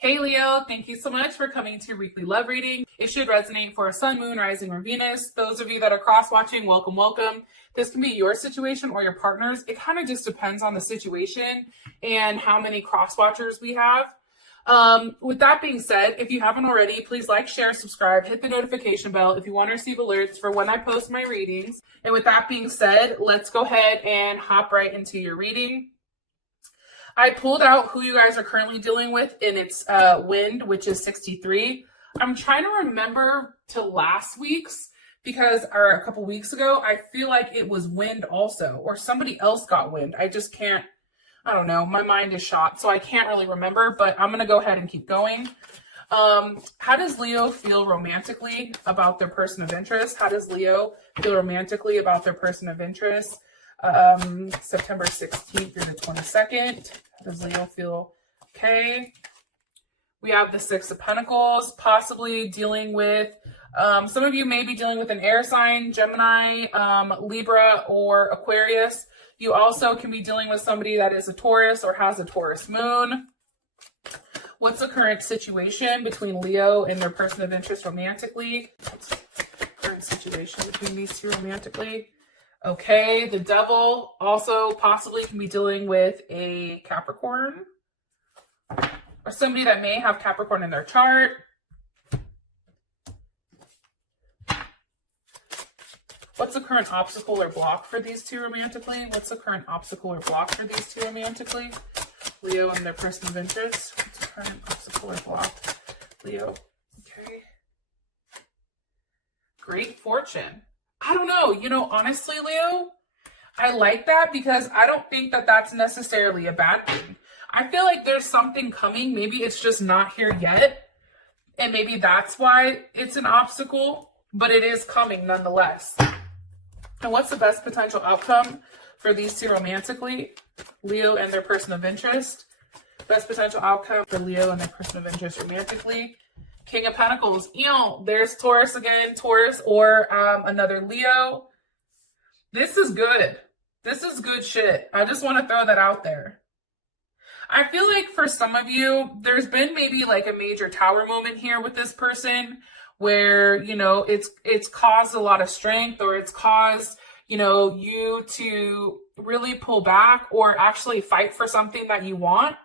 Hey Leo, thank you so much for coming to your weekly love reading. It should resonate for a sun, moon, rising, or Venus. Those of you that are cross-watching, welcome, welcome. This can be your situation or your partner's. It kind of just depends on the situation and how many cross-watchers we have. With that being said, if you haven't already, please like, share, subscribe, hit the notification bell if you want to receive alerts for when I post my readings. And with that being said, let's go ahead and hop right into your reading. I pulled out who you guys are currently dealing with in its wind, which is 63. I'm trying to remember to last week's or a couple weeks ago, I feel like it was wind also, or somebody else got wind. I just can't, I don't know. My mind is shot, so I can't really remember, but I'm going to go ahead and keep going. How does Leo feel romantically about their person of interest? How does Leo feel romantically about their person of interest? September 16th through the 22nd. How does Leo feel? Okay. We have the Six of Pentacles, possibly dealing with, some of you may be dealing with an air sign, Gemini, Libra, or Aquarius. You also can be dealing with somebody that is a Taurus or has a Taurus moon. What's the current situation between Leo and their person of interest romantically? What's the current situation between these two romantically? Okay, the Devil also possibly can be dealing with a Capricorn or somebody that may have Capricorn in their chart. What's the current obstacle or block for these two romantically? What's the current obstacle or block for these two romantically? Leo and their person of interest. What's the current obstacle or block? Leo. Okay. Great fortune. I don't know. Honestly, Leo, I like that because I don't think that that's necessarily a bad thing. I feel like there's something coming. Maybe it's just not here yet. And maybe that's why it's an obstacle, but it is coming nonetheless. And what's the best potential outcome for these two romantically? Leo and their person of interest. Best potential outcome for Leo and their person of interest romantically. King of Pentacles. There's Taurus again. Taurus or another Leo. This is good. This is good shit. I just want to throw that out there. I feel like for some of you, there's been maybe like a major tower moment here with this person where, it's caused a lot of strength, or it's caused, you to really pull back or actually fight for something that you want.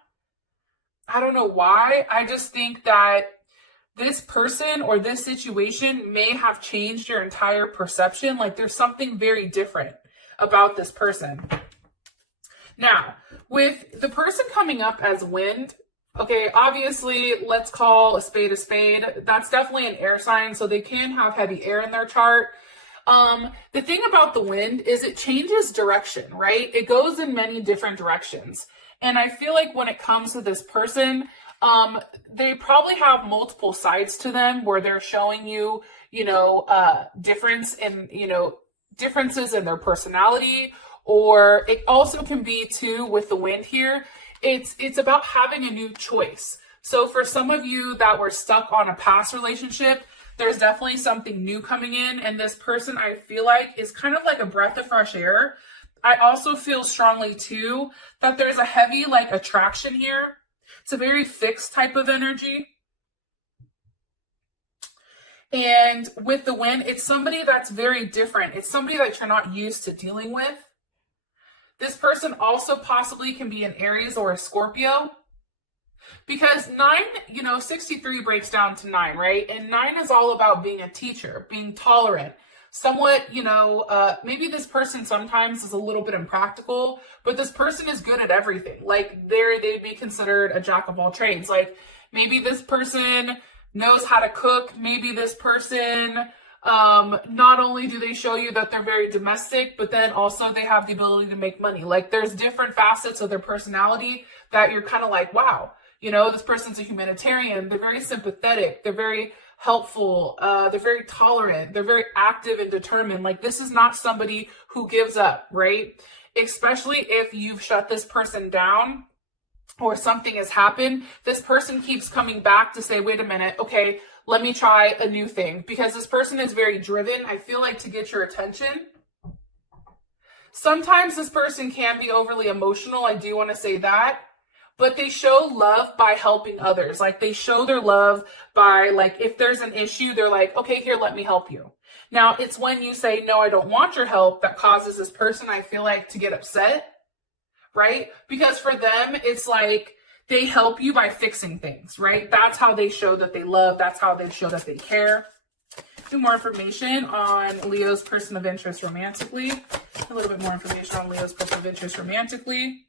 I don't know why. I just think that this person or this situation may have changed your entire perception. Like there's something very different about this person. Now, with the person coming up as wind, okay, obviously, let's call a spade a spade. That's definitely an air sign, so they can have heavy air in their chart. The thing about the wind is it changes direction, right? It goes in many different directions. And I feel like when it comes to this person, they probably have multiple sides to them where they're showing you, differences in their personality. Or it also can be too with the wind here. It's about having a new choice. So for some of you that were stuck on a past relationship, there's definitely something new coming in. And this person, I feel like, is kind of like a breath of fresh air. I also feel strongly too that there's a heavy attraction here. It's a very fixed type of energy. And with the wind, it's somebody that's very different. It's somebody that you're not used to dealing with. This person also possibly can be an Aries or a Scorpio. Because 63 breaks down to 9, right? And 9 is all about being a teacher, being tolerant. Somewhat, maybe this person sometimes is a little bit impractical, but this person is good at everything. Like they'd be considered a jack of all trades. Like maybe this person knows how to cook. Maybe this person, not only do they show you that they're very domestic, but then also they have the ability to make money. Like there's different facets of their personality that you're kind of like, wow, this person's a humanitarian. They're very sympathetic. They're very helpful. They're very tolerant. They're very active and determined. Like this is not somebody who gives up, right? Especially if you've shut this person down or something has happened. This person keeps coming back to say, wait a minute, okay, let me try a new thing, because this person is very driven, I feel like, to get your attention. Sometimes this person can be overly emotional. I do want to say that. but they show love by helping others. Like they show their love by, like, if there's an issue, they're like, okay, here, let me help you. Now, it's when you say, no, I don't want your help, that causes this person, I feel like, to get upset, right? Because for them, it's like they help you by fixing things, right? That's how they show that they love. That's how they show that they care. Do more information on Leo's person of interest romantically. A little bit more information on Leo's person of interest romantically.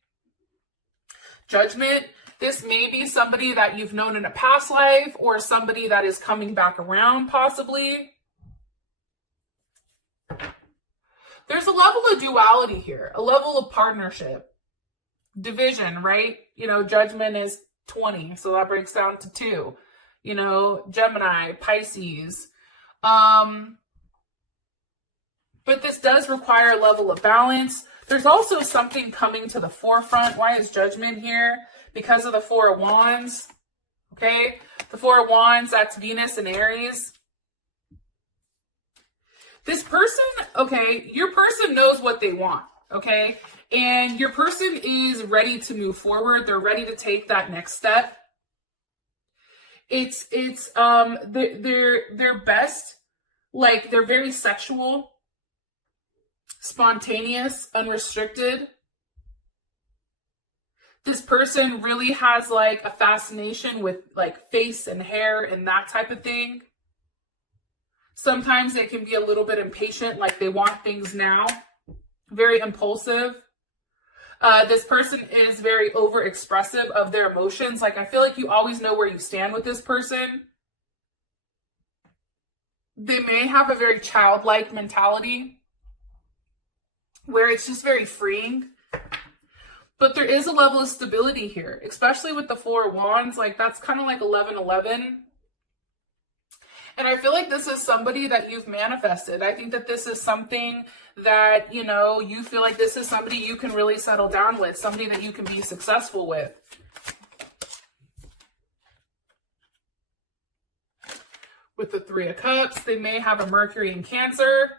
Judgment. This may be somebody that you've known in a past life or somebody that is coming back around possibly. There's a level of duality here, a level of partnership. Division, right? You know, judgment is 20, so that breaks down to 2. You know, Gemini, Pisces. But this does require a level of balance. There's also something coming to the forefront. Why is judgment here? Because of the 4 of Wands. Okay? The 4 of Wands, that's Venus and Aries. This person, okay, your person knows what they want, okay? And your person is ready to move forward. They're ready to take that next step. They're best, like they're very sexual, spontaneous, unrestricted. This person really has like a fascination with like face and hair and that type of thing. Sometimes they can be a little bit impatient, like they want things now. Very impulsive. This person is very overexpressive of their emotions. Like I feel like you always know where you stand with this person. They may have a very childlike mentality where it's just very freeing. But there is a level of stability here, especially with the 4 of Wands. Like that's kind of like 11-11. And I feel like this is somebody that you've manifested. I think that this is something that, you know, you feel like this is somebody you can really settle down with, somebody that you can be successful with. With the 3 of Cups, they may have a Mercury in Cancer.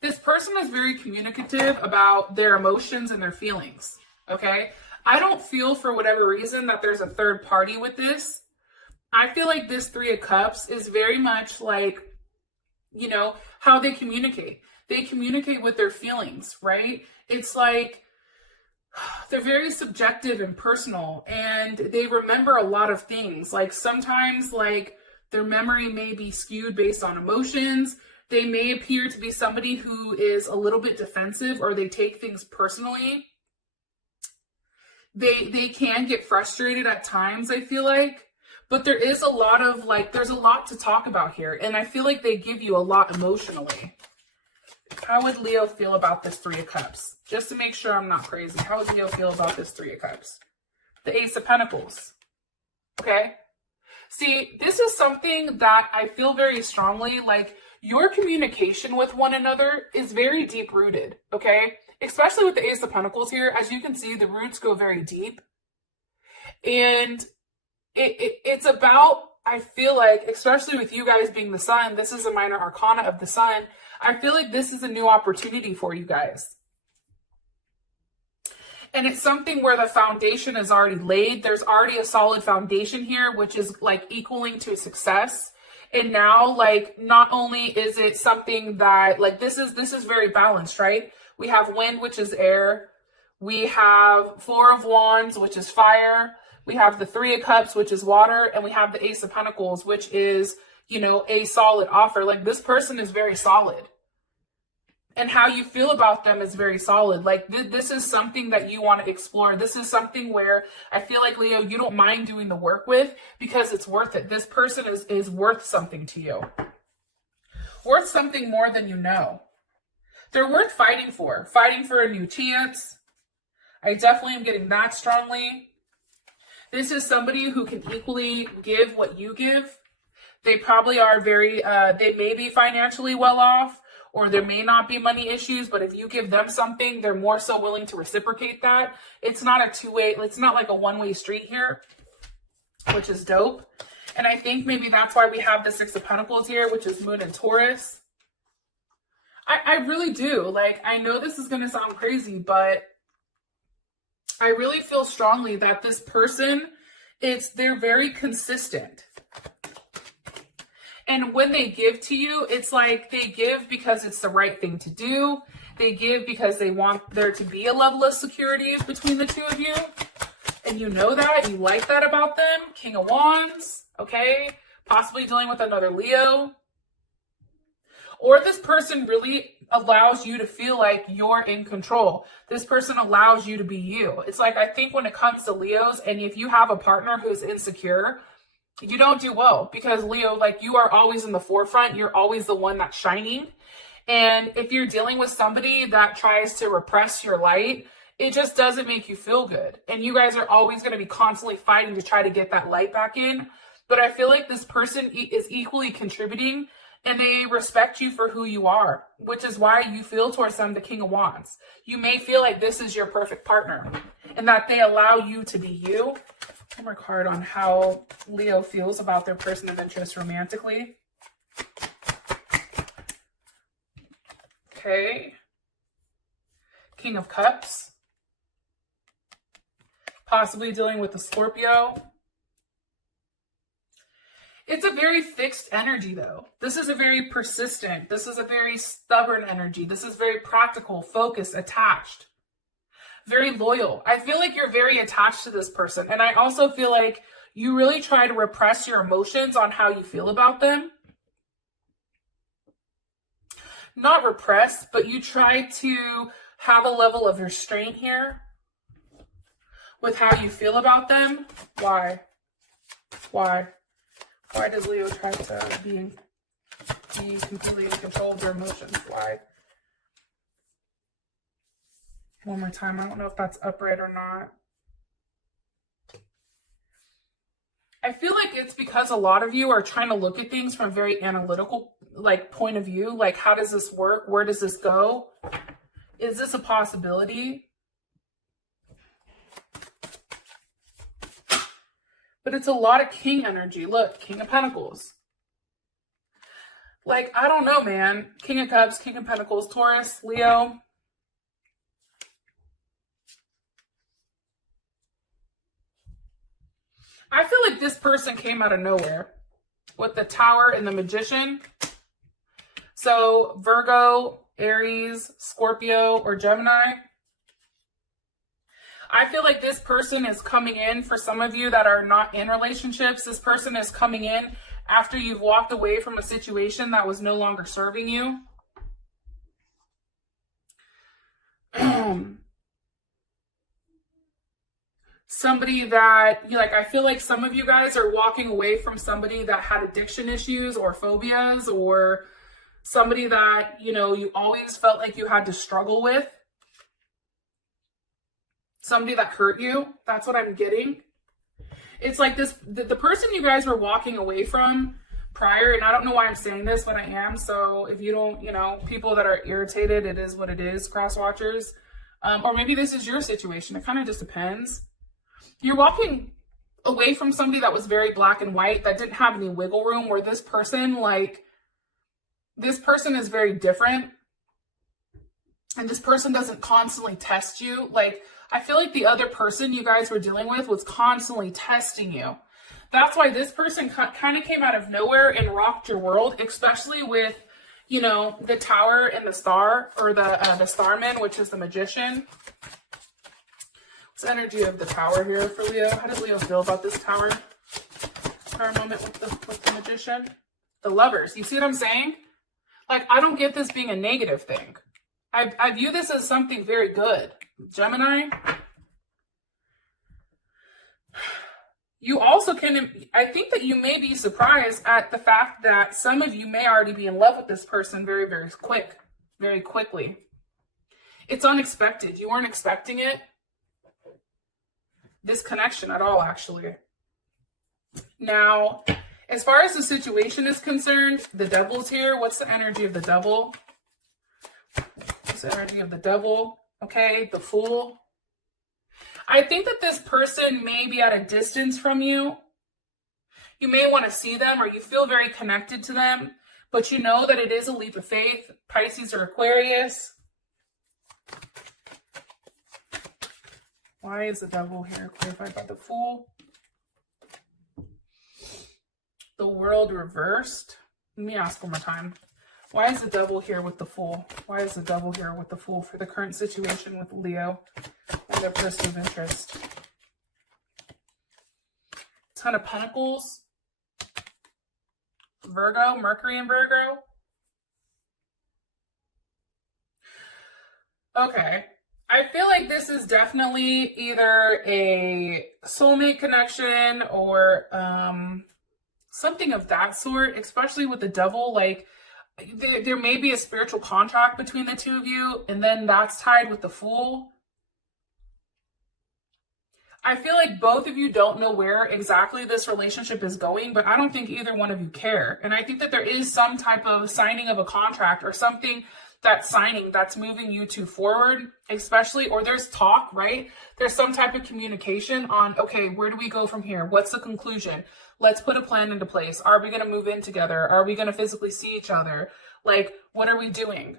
This person is very communicative about their emotions and their feelings, okay? I don't feel for whatever reason that there's a third party with this. I feel like this 3 of Cups is very much like, you know, how they communicate. They communicate with their feelings, right? It's like they're very subjective and personal, and they remember a lot of things. Like sometimes like their memory may be skewed based on emotions. They may appear to be somebody who is a little bit defensive, or they take things personally. They can get frustrated at times, I feel like. But there is a lot of like, there's a lot to talk about here. And I feel like they give you a lot emotionally. How would Leo feel about this 3 of Cups? Just to make sure I'm not crazy. How would Leo feel about this 3 of Cups? The Ace of Pentacles. Okay. See, this is something that I feel very strongly, like your communication with one another is very deep rooted. Okay. Especially with the Ace of Pentacles here. As you can see, the roots go very deep. And it's about, I feel like, especially with you guys being the sun, this is a minor arcana of the sun. I feel like this is a new opportunity for you guys. And it's something where the foundation is already laid. There's already a solid foundation here, which is like equaling to success. And now, like, not only is it something that, like, this is very balanced, right? We have wind, which is air. We have 4 of Wands, which is fire. We have the 3 of Cups, which is water, and we have the Ace of Pentacles, which is, you know, a solid offer. Like this person is very solid. And how you feel about them is very solid. Like this is something that you want to explore. This is something where I feel like, Leo, you don't mind doing the work with because it's worth it. This person is worth something to you. Worth something more than you know. They're worth fighting for a new chance. I definitely am getting that strongly. This is somebody who can equally give what you give. They probably are very, they may be financially well off, or there may not be money issues, but if you give them something, they're more so willing to reciprocate that. It's not a two-way, it's not like a one-way street here, which is dope. And I think maybe that's why we have the 6 of Pentacles here, which is Moon and Taurus. I really do. Like, I know this is going to sound crazy, but I really feel strongly that this person, they're very consistent. And when they give to you, it's like they give because it's the right thing to do. They give because they want there to be a level of security between the two of you. And you know that, you like that about them. King of Wands, okay? Possibly dealing with another Leo. Or this person really allows you to feel like you're in control. This person allows you to be you. It's like, I think when it comes to Leos, and if you have a partner who's insecure, you don't do well, because Leo, like, you are always in the forefront. You're always the one that's shining. And if you're dealing with somebody that tries to repress your light, it just doesn't make you feel good. And you guys are always going to be constantly fighting to try to get that light back in. But I feel like this person is equally contributing, and they respect you for who you are, which is why you feel towards them the King of Wands. You may feel like this is your perfect partner and that they allow you to be you. One more card on how Leo feels about their person of interest romantically. Okay. King of Cups. Possibly dealing with a Scorpio. It's a very fixed energy, though. This is a very persistent, this is a very stubborn energy. This is very practical, focused, attached, very loyal. I feel like you're very attached to this person. And I also feel like you really try to repress your emotions on how you feel about them. Not repress, but you try to have a level of restraint here with how you feel about them. Why? Why? Why does Leo try to be completely in control of their emotions? Why? One more time. I don't know if that's upright or not. I feel like it's because a lot of you are trying to look at things from a very analytical, like, point of view. Like, how does this work? Where does this go? Is this a possibility? But it's a lot of king energy. Look, King of Pentacles. Like, I don't know, man. King of Cups, King of Pentacles, Taurus, Leo. I feel like this person came out of nowhere with the Tower and the Magician. So Virgo, Aries, Scorpio, or Gemini. I feel like this person is coming in, for some of you that are not in relationships, this person is coming in after you've walked away from a situation that was no longer serving you. Somebody that, I feel like some of you guys are walking away from somebody that had addiction issues or phobias, or somebody that, you always felt like you had to struggle with. Somebody that hurt you. That's what I'm getting. It's like this, the person you guys were walking away from prior, and I don't know why I'm saying this, but I am. So if you don't, people that are irritated, it is what it is, cross watchers. Or maybe this is your situation. It kind of just depends. You're walking away from somebody that was very black and white, that didn't have any wiggle room, where this person, this person is very different. And this person doesn't constantly test you. I feel like the other person you guys were dealing with was constantly testing you. That's why this person kind of came out of nowhere and rocked your world, especially with, the Tower and the Star, or the Starman, which is the Magician. What's the energy of the Tower here for Leo? How does Leo feel about this Tower for a moment with the Magician? The Lovers. You see what I'm saying? I don't get this being a negative thing. I view this as something very good. Gemini. You also I think that you may be surprised at the fact that some of you may already be in love with this person very, very quickly. It's unexpected. You weren't expecting it. This connection at all, actually. Now, as far as the situation is concerned, the Devil's here. What's the energy of the Devil? What's the energy of the Devil? Okay, the Fool. I think that this person may be at a distance from you. You may want to see them, or you feel very connected to them, but you know that it is a leap of faith. Pisces or Aquarius. Why is the devil here clarified by the Fool? The World reversed. Let me ask one more time. Why is the devil here with the Fool? Why is the devil here with the Fool for the current situation with Leo and their person of interest? Ton of Pentacles. Virgo, Mercury and Virgo. Okay. I feel like this is definitely either a soulmate connection or something of that sort, especially with the devil. Like, there may be a spiritual contract between the two of you, and then that's tied with the Fool. I feel like both of you don't know where exactly this relationship is going, but I don't think either one of you care. And I think that there is some type of signing of a contract or something that's moving you two forward, especially, or there's talk, right? There's some type of communication on, okay, where do we go from here? What's the conclusion? Let's put a plan into place. Are we going to move in together? Are we going to physically see each other? Like, what are we doing?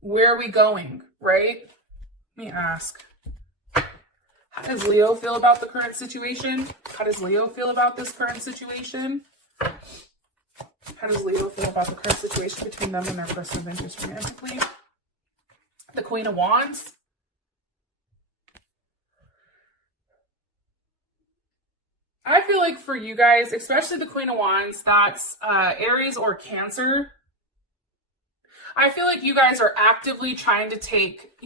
Where are we going, right? Let me ask. How does Leo feel about the current situation? How does Leo feel about this current situation? How does Leo feel about the current situation between them and their person of interest romantically? The Queen of Wands. I feel like for you guys, especially the Queen of Wands, that's Aries or Cancer. I feel like you guys are actively trying to take,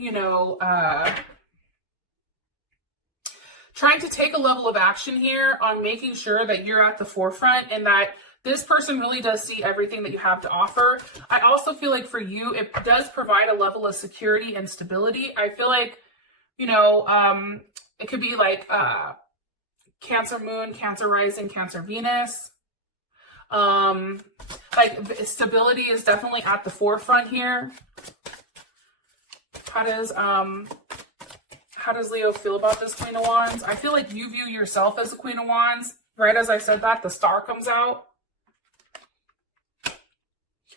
trying to take a level of action here on making sure that you're at the forefront and that this person really does see everything that you have to offer. I also feel like for you, it does provide a level of security and stability. I feel like, it could be like Cancer Moon, Cancer Rising, Cancer Venus. Like stability is definitely at the forefront here. How does Leo feel about this Queen of Wands? I feel like you view yourself as a Queen of Wands. Right as I said that, the star comes out.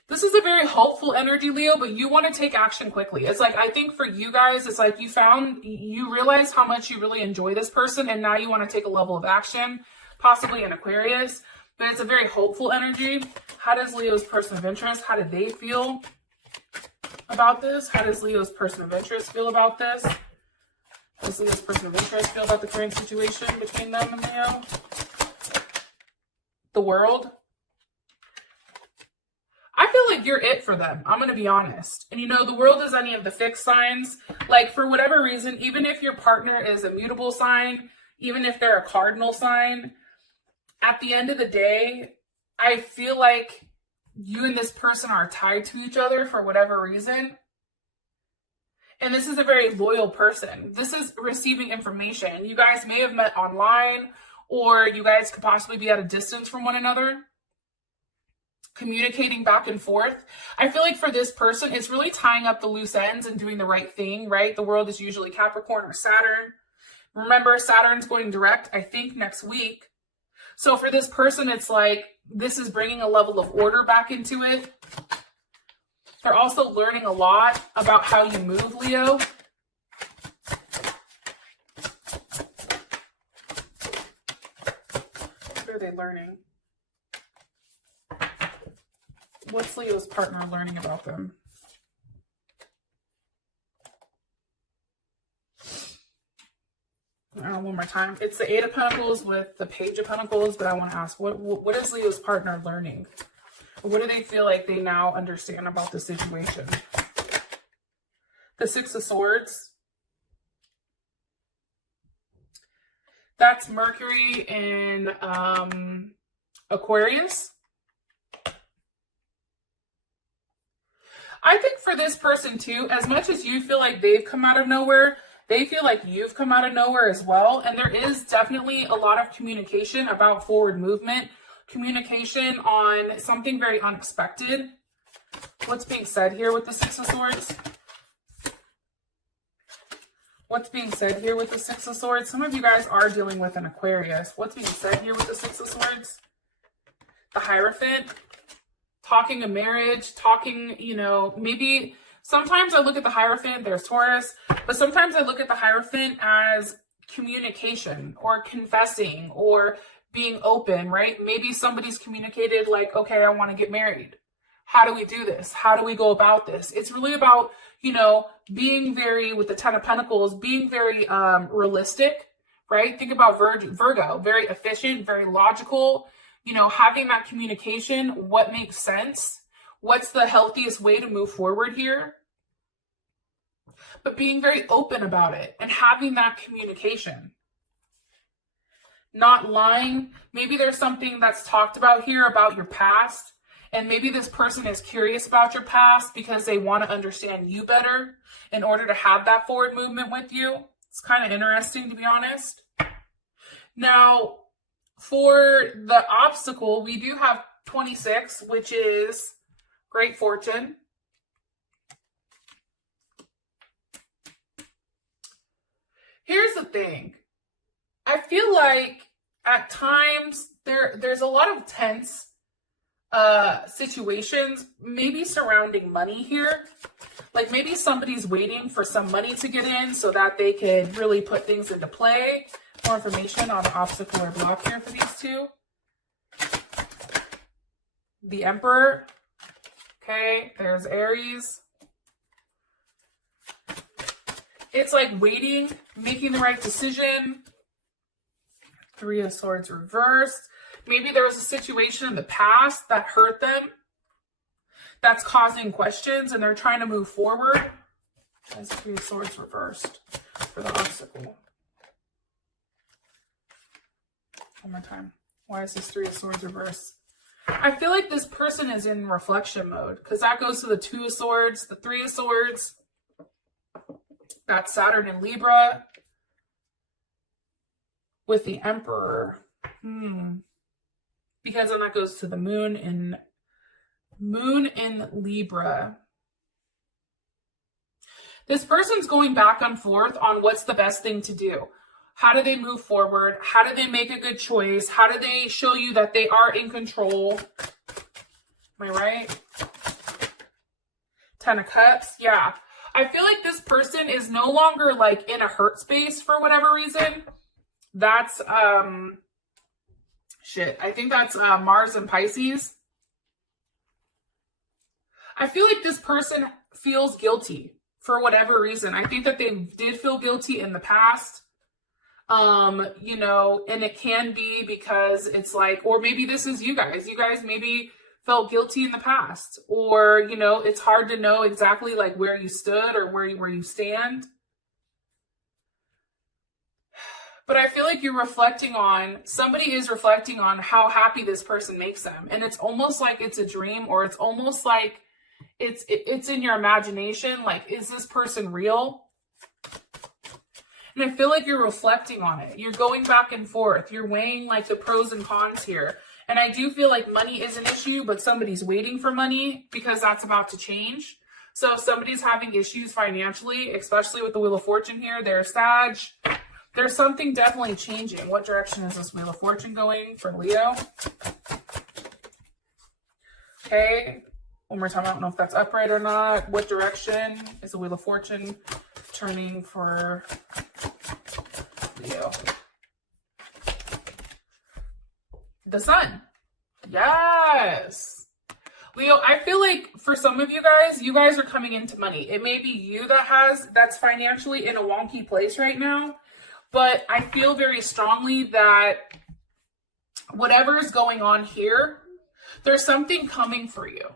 This is a very hopeful energy, Leo, but you want to take action quickly. It's like, I think for you guys, it's like you realize how much you really enjoy this person, and now you want to take a level of action, possibly in Aquarius, but it's a very hopeful energy. How does Leo's person of interest, how do they feel about this? How does Leo's person of interest feel about this? How does Leo's person of interest feel about the current situation between them and Leo? The World. I feel like you're it for them. I'm going to be honest. And the World is any of the fixed signs. Like, for whatever reason, even if your partner is a mutable sign, even if they're a cardinal sign, at the end of the day, I feel like you and this person are tied to each other for whatever reason. And this is a very loyal person. This is receiving information. You guys may have met online, or you guys could possibly be at a distance from one another, communicating back and forth. I feel like for this person, it's really tying up the loose ends and doing the right thing, right? The World is usually Capricorn or Saturn. Remember, Saturn's going direct, I think, next week. So for this person, it's like this is bringing a level of order back into it. They're also learning a lot about how you move, Leo. What are they learning? What's Leo's partner learning about them? One more time. It's the Eight of Pentacles with the Page of Pentacles, but I want to ask, what is Leo's partner learning? What do they feel like they now understand about the situation? The Six of Swords. That's Mercury in Aquarius. I think for this person too, as much as you feel like they've come out of nowhere, they feel like you've come out of nowhere as well. And there is definitely a lot of communication about forward movement, communication on something very unexpected. What's being said here with the Six of Swords? What's being said here with the Six of Swords? Some of you guys are dealing with an Aquarius. What's being said here with the Six of Swords? The Hierophant. Talking a marriage, talking, maybe Sometimes I look at the Hierophant, there's Taurus, but sometimes I look at the Hierophant as communication or confessing or being open, right? Maybe somebody's communicated like, okay, I want to get married. How do we do this? How do we go about this? It's really about, you know, being very, with the Ten of Pentacles, being very realistic, right? Think about Virgo, very efficient, very logical, you know, having that communication, what makes sense, what's the healthiest way to move forward here, but being very open about it and having that communication. Not lying. Maybe there's something that's talked about here about your past, and maybe this person is curious about your past because they want to understand you better in order to have that forward movement with you. It's kind of interesting, to be honest. Now, for the obstacle, we do have 26, which is great fortune. Here's the thing. I feel like at times there's a lot of tense situations, maybe surrounding money here. Like maybe somebody's waiting for some money to get in so that they could really put things into play. More information on the obstacle or block here for these two. The Emperor. Okay, there's Aries. It's like waiting, making the right decision. Three of Swords reversed. Maybe there was a situation in the past that hurt them, that's causing questions, and they're trying to move forward. That's Three of Swords reversed for the obstacle. One more time. Why is this Three of Swords reversed? I feel like this person is in reflection mode, because that goes to the Two of Swords, the Three of Swords. Got Saturn in Libra with the Emperor. Because then that goes to the Moon in Libra. This person's going back and forth on what's the best thing to do. How do they move forward? How do they make a good choice? How do they show you that they are in control? Am I right? Ten of Cups. Yeah. I feel like this person is no longer like in a hurt space for whatever reason. That's, shit. I think that's Mars and Pisces. I feel like this person feels guilty for whatever reason. I think that they did feel guilty in the past. You know, and it can be because it's like, or maybe this is you guys. You guys maybe felt guilty in the past, or, you know, it's hard to know exactly like where you stood or where you stand. But I feel like you're reflecting on, somebody is reflecting on how happy this person makes them. And it's almost like it's a dream, or it's almost like it's in your imagination. Like, is this person real? And I feel like you're reflecting on it. You're going back and forth. You're weighing like the pros and cons here. And I do feel like money is an issue, but somebody's waiting for money because that's about to change. So if somebody's having issues financially, especially with the Wheel of Fortune here, they're Sag. There's something definitely changing. What direction is this Wheel of Fortune going for Leo? Okay. One more time. I don't know if that's upright or not. What direction is the Wheel of Fortune turning for Leo? The Sun. Yes. Leo, I feel like for some of you guys are coming into money. It may be you that's financially in a wonky place right now, but I feel very strongly that whatever is going on here, there's something coming for you.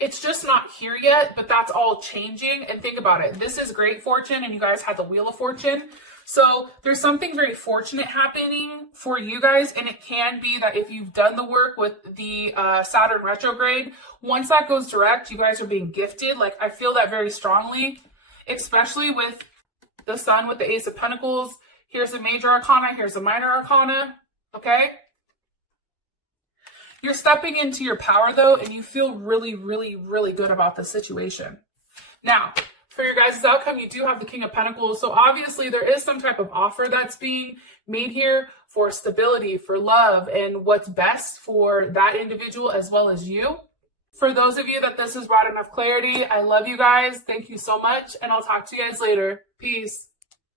It's just not here yet, but that's all changing. And think about it. This is great fortune, and you guys had the Wheel of Fortune. So there's something very fortunate happening for you guys, and it can be that if you've done the work with the Saturn retrograde, once that goes direct, you guys are being gifted. Like, I feel that very strongly, especially with the Sun with the Ace of Pentacles. Here's a major arcana, here's a minor arcana, okay? You're stepping into your power, though, and you feel really, really, really good about the situation. Now, for your guys' outcome, you do have the King of Pentacles. So obviously there is some type of offer that's being made here for stability, for love, and what's best for that individual as well as you. For those of you that this has brought enough clarity, I love you guys. Thank you so much. And I'll talk to you guys later. Peace.